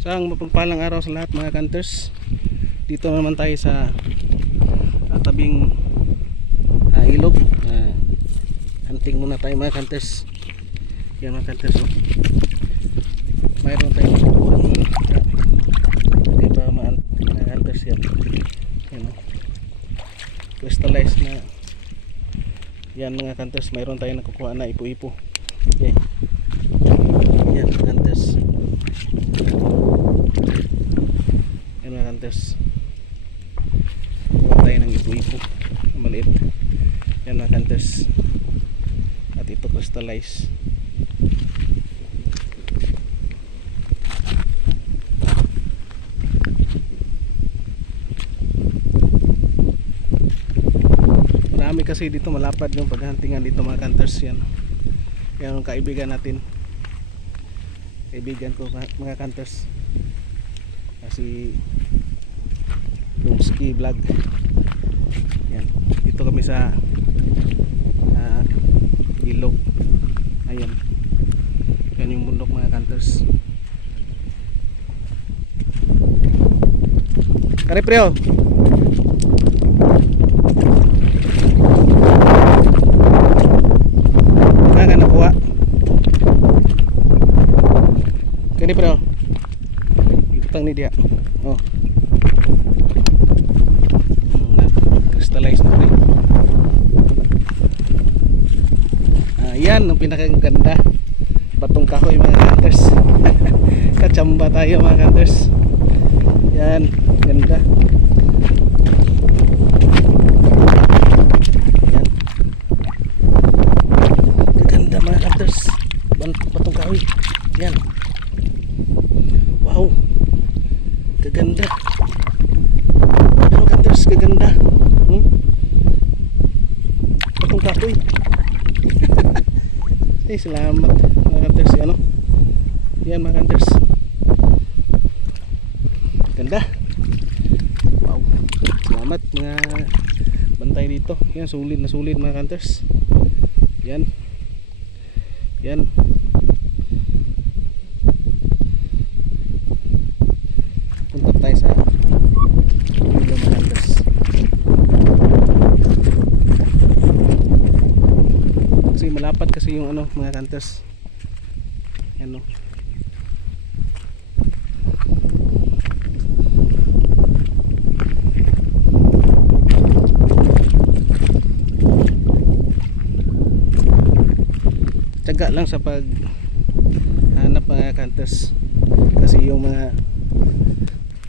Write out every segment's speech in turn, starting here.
Isang mapagpalang araw sa lahat mga hunters. Dito naman tayo sa tabing ilog. Hunting muna tayo mga hunters. Yan mga hunters, oh. Mayroon tayong nakukuhang diba mga hunters yan. Yan, oh. Crystallized na yan mga hunters. Mayroon tayong nakukuha na ipo-ipo. Okay. Yan mga hunters. Yan mga hunters, kuha tayo ng ipo-ipo maliit. Yan mga hunters, at ito crystallize. Marami kasi dito, malapad yung paghuntingan dito mga hunters. Yan ang kaibigan natin, kaibigan ko mga hunters, si Lumski Vlog. Yan, dito kami sa ilog. Ayan, yan yung bundok mga hunters. Kare preo, nga nakuha kani preo, ikutang ni dia. Oh, crystallize na pre. Yan ang pinakaganda, batong kahoy mga hunters. Kachamba tayo mga hunters. Yan, ganda. Yan, ganda mga hunters, batong kahoy. Yan, wow, kaganda. Ano hunters, kaganda. Batong kahoy. Eh, salamat mga hunters. Ano? Yan mga hunters, ganda. Wow, salamat mga bantay dito. Yan, sulit na sulit mga hunters. Yan, yan. Punta tayo sa video mga hunters. Kasi malapad kasi yung ano mga hunters. Yan, no. Tiyaga lang sa pag hanap mga hunters. Kasi yung mga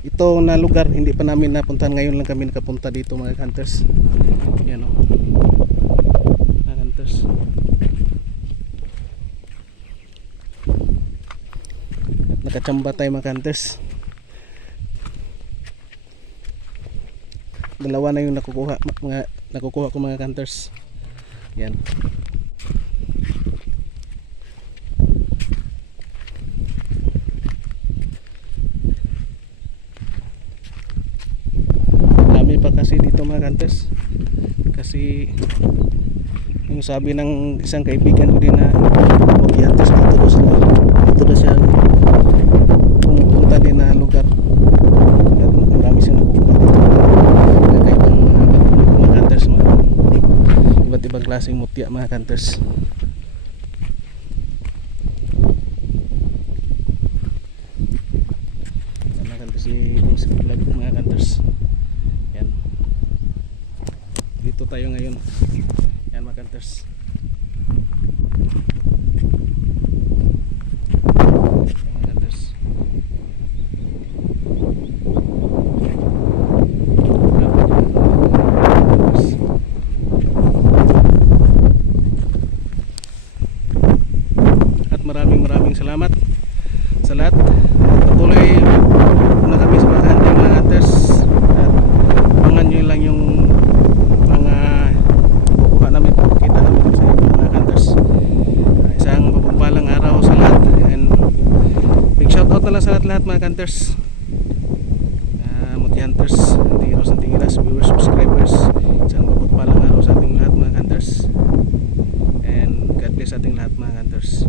ito na lugar hindi pa namin napuntahan, ngayon lang kami nakapunta dito mga hunters. Yan, oh. Mga hunters, at nakachamba tayo mga hunters. Dalawa na yung nakukuha ko mga hunters. Yan, pa kasi dito mga hunters. Kasi yung sabi ng isang kaibigan ko din na huwag hunters, dito na siya pumupunta din na lugar. Ang dami siyang nakukuha dito. Kakaibang mga hunters, iba't ibang klaseng mutya mga hunters. Mga hunters, si vlog mga hunters. Dito tayo ngayon. Yan mga hunters. Yan mga hunters. At maraming salamat sa lahat. Patuloy na kami sa mga hunting mga hunters. At abangan nyo lang yung namin, pakita namin sa inyo mga hunters. Isang mapagpalang araw sa lahat, and big shoutout na lang sa lahat mga hunters, Muti Hunters, Antigiros, Antigiras, viewers, subscribers. Isang mapagpalang araw sa ating lahat mga hunters, and God bless ating lahat mga hunters.